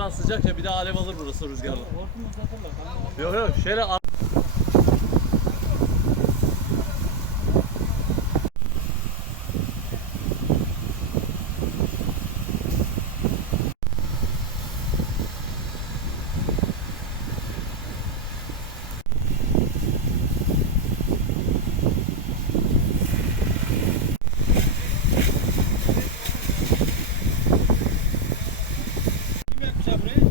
Dışarıdan sıcak ya bir de alev alır burası rüzgarla. Yok yok şöyle Já abriu?